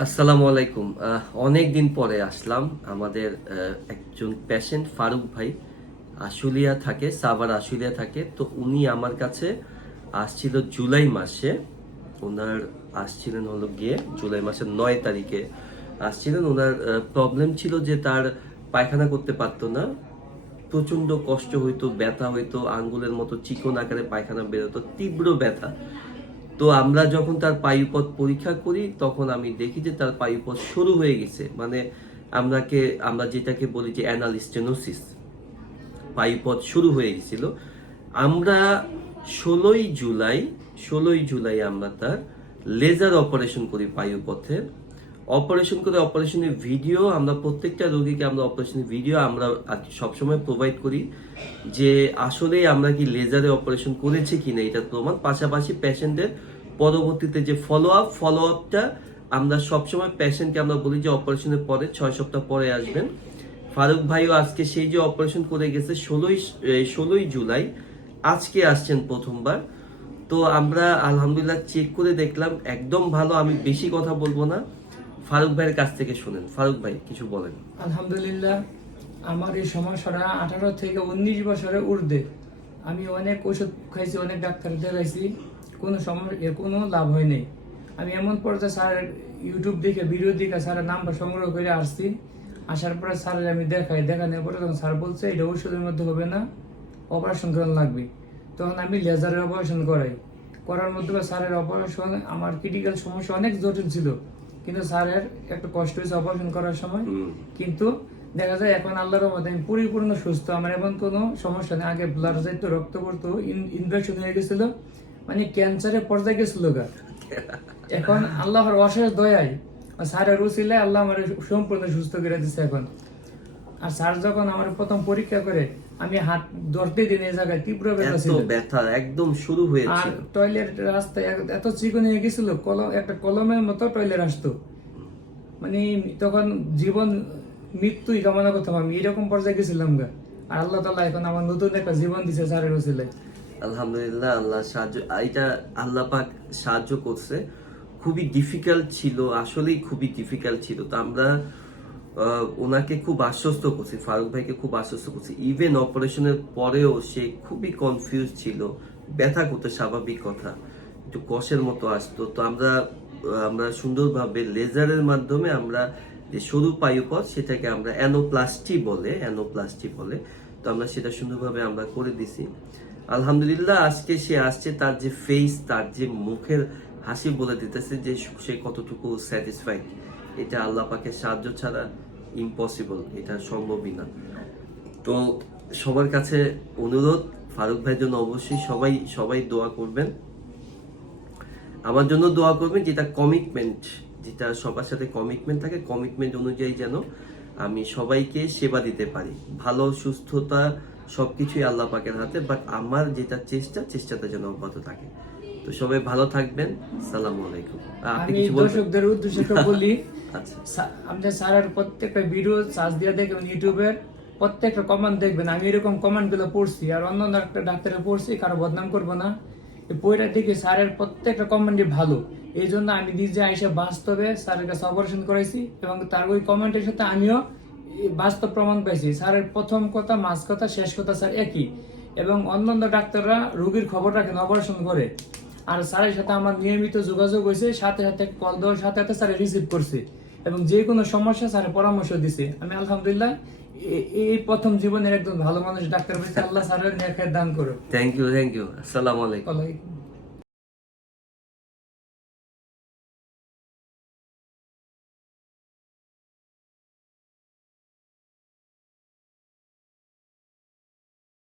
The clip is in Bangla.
আসসালামু আলাইকুম। অনেক দিন পরে আসলাম। আমাদের একজন পেশেন্ট ফারুক ভাই, আশুলিয়া থাকে, সাভার আশুলিয়া থাকে। তো উনি আমার কাছে আসছিল জুলাই মাসে। ওনার আসছিলেন হলো গিয়ে জুলাই মাসের নয় তারিখে। আসছিলেন, ওনার প্রবলেম ছিল যে তার পায়খানা করতে পারতো না। প্রচণ্ড কষ্ট হইতো, ব্যথা হইতো, আঙ্গুলের মতো চিকন আকারে পায়খানা বেরোতো, তীব্র ব্যথা। তো আমরা যখন তার পায়ুপথ পরীক্ষা করি, তখন আমি দেখি যে তার পায়ুপথ শুরু হয়ে গেছে। মানে আমরাকে, আমরা যেটাকে বলি যে অ্যানালিস্টেনোসিস পায়ুপথ শুরু হয়ে গেছিল। আমরা ষোলোই জুলাই ষোলোই জুলাই আমরা তার লেজার অপারেশন করি পায়ুপথে। অপারেশন করে অপারেশনের ভিডিও আমরা প্রত্যেকটা রোগীকে আমরা অপারেশনের ভিডিও আমরা সবসময় প্রোভাইড করি যে আসলে আমরা কি লেজারে অপারেশন করেছি কি না এটার প্রমাণ পাশাপাশি পেশেন্টের পরবর্তীতে যে ফলো আপ ফলো আপটা আমরা সবসময় পেশেন্টকে আমরা বলি যে অপারেশনের পরে, ছয় সপ্তাহ পরে আসবেন। ফারুক ভাইও আজকে সেই যে অপারেশন করে গেছে, ষোলোই ষোলোই জুলাই, আজকে আসছেন প্রথমবার। তো আমরা আলহামদুলিল্লাহ চেক করে দেখলাম, একদম ভালো, আমি বেশি কথা বলব না। ফারুক ভাইয়ের কাছ থেকে শুনেন। ফারুক ভাই, কিছু বলেন। আলহামদুলিল্লাহ, আমার এই সমস্যাটা আঠারো থেকে উনিশ বছরে ঊর্ধ্বে। আমি অনেক ওষুধ খাইছি, অনেক ডাক্তার দেখাইছি কোনো সমস্যা কোনো লাভ হয়নি আমি এমন পর্যায়ে স্যার ইউটিউব দেখে, ভিডিও দেখে স্যারের নাম্বার সংগ্রহ করে আসছি। আসার পরে স্যারের আমি দেখাই দেখানোর পরে তখন স্যার বলছে, এটা ওষুধের মধ্যে হবে না অপারেশন করানো লাগবে। তখন আমি লেজারের অপারেশন করাই। করার মধ্যে স্যারের অপারেশন আমার ক্রিটিক্যাল সমস্যা অনেক জটিল ছিল। কিন্তু স্যারের একটু কষ্ট হয়েছে অপারেশন করার সময়। কিন্তু দেখা যায় এখন আল্লাহর মধ্যে আমি পরিপূর্ণ সুস্থ। আমার এমন কোনো সমস্যা নেই। আগে ব্লাড যাইতো রক্ত পড়তো ইনফেকশন হয়ে গেছিল। মানে ক্যান্সারের পর্যায়ে গেছিল গা। এখন আল্লাহর অশেষ দয়ায় স্যারের উচিলে আল্লাহ আমার সম্পূর্ণ সুস্থ করে দিচ্ছে এখন। আর স্যার যখন আমার প্রথম পরীক্ষা করে আমি হাত ধরতে দিন এই জায়গায় তীব্র ব্যথা ছিল। ব্যথা একদম শুরু আর টয়লেট রাস্তায় এত চিকন হয়ে গেছিল কলম একটা কলমের মতো টয়লেট আসতো। মানে তখন জীবন মৃত্যুই কামনা করতাম আমি এরকম পর্যায়ে গেছিলাম গা। আর আল্লাহ তাল্লাহ এখন আমার নতুন একটা জীবন দিছে স্যারের ওসিলে আলহামদুলিল্লাহ আল্লাহ সাহায্য এটা আল্লাহ পাক সাহায্য করছে। খুবই ডিফিকাল্ট ছিল আসলেই খুবই ডিফিকাল্ট ছিল। তো আমরা ওনাকে খুব আশ্বস্ত করছি, ফারুক ভাইকে খুব আশ্বস্ত করছি। ইভেন অপারেশনের পরেও সে খুবই কনফিউজ ছিল, ব্যথা করতে, স্বাভাবিক কথা। একটু কষের মতো আসতো। তো আমরা আমরা সুন্দরভাবে লেজারের মাধ্যমে আমরা যে সরু পায়ুপথ, সেটাকে আমরা অ্যানোপ্লাস্টি বলে অ্যানোপ্লাস্টি বলে, তো আমরা সেটা সুন্দরভাবে আমরা করে দিছি। আলহামদুলিল্লাহ, আজকে সে আসছে, তার যে ফেস তার যে মুখের হাসি বলে দিতেছে যে সে কতটুকু স্যাটিসফাইড এটা আল্লাহ পাকের সাহায্য ছাড়া ইম্পসিবল এটা সম্ভবই না। তো সবার কাছে অনুরোধ, ফারুক ভাইয়ের জন্য অবশ্যই সবাই সবাই দোয়া করবেন। আমার জন্য দোয়া করবেন যেটা কমিটমেন্ট যেটা সবার সাথে কমিটমেন্ট থাকে কমিটমেন্ট অনুযায়ী যেন আমি সবাইকে সেবা দিতে পারি। ভালো, সুস্থতা সবকিছুই আল্লাহ পাকের হাতে বাট আমার যেটা চেষ্টা, চেষ্টাটা যেন অব্যাহত থাকে। তো সবাই ভালো থাকবেন। সালাম আলাইকুম। আপনি কিছু দর্শকদের উদ্দেশ্যে একটু বলি আচ্ছা। সা- আপনি স্যারের প্রত্যেকটা ভিডিও সার্চ দিয়ে দেখবেন ইউটিউবের প্রত্যেকটা কমেন্ট দেখবেন। আমি এরকম কমেন্টগুলো পড়ছি আর অন্য অন্য একটা ডাক্তারে পড়ছি কারও বদনাম করব না। এই বইটা দেখে স্যারের প্রত্যেকটা কমেন্টই ভালো। এই জন্য আমি নিজে আইসে বাস্তবে স্যারের কাছে অপারেশন করাইছি এবং তার ওই কমেন্টের সাথে আমিও বাস্তব প্রমাণ পাইছি। স্যারের প্রথম কথা মাঝ কথা শেষ কথা স্যার একই। এবং অন্যান্য ডাক্তাররা রোগীর খবর রাখেন অপারেশন করে। আর স্যারের সাথে আমার নিয়মিত যোগাযোগ হয়েছে সাথে সাথে কল দেওয়ার সাথে সাথে স্যারে রিসিভ করছে। এবং যে কোনো সমস্যা স্যার পরামর্শ দিছে। আমি আলহামদুলিল্লাহ এই প্রথম জীবনের একজন ভালো মানুষ ডাক্তার হয়েছে আল্লাহ স্যারের নেখায় দান করো থ্যাংক ইউ থ্যাংক ইউ আসসালামু আলাইকুম।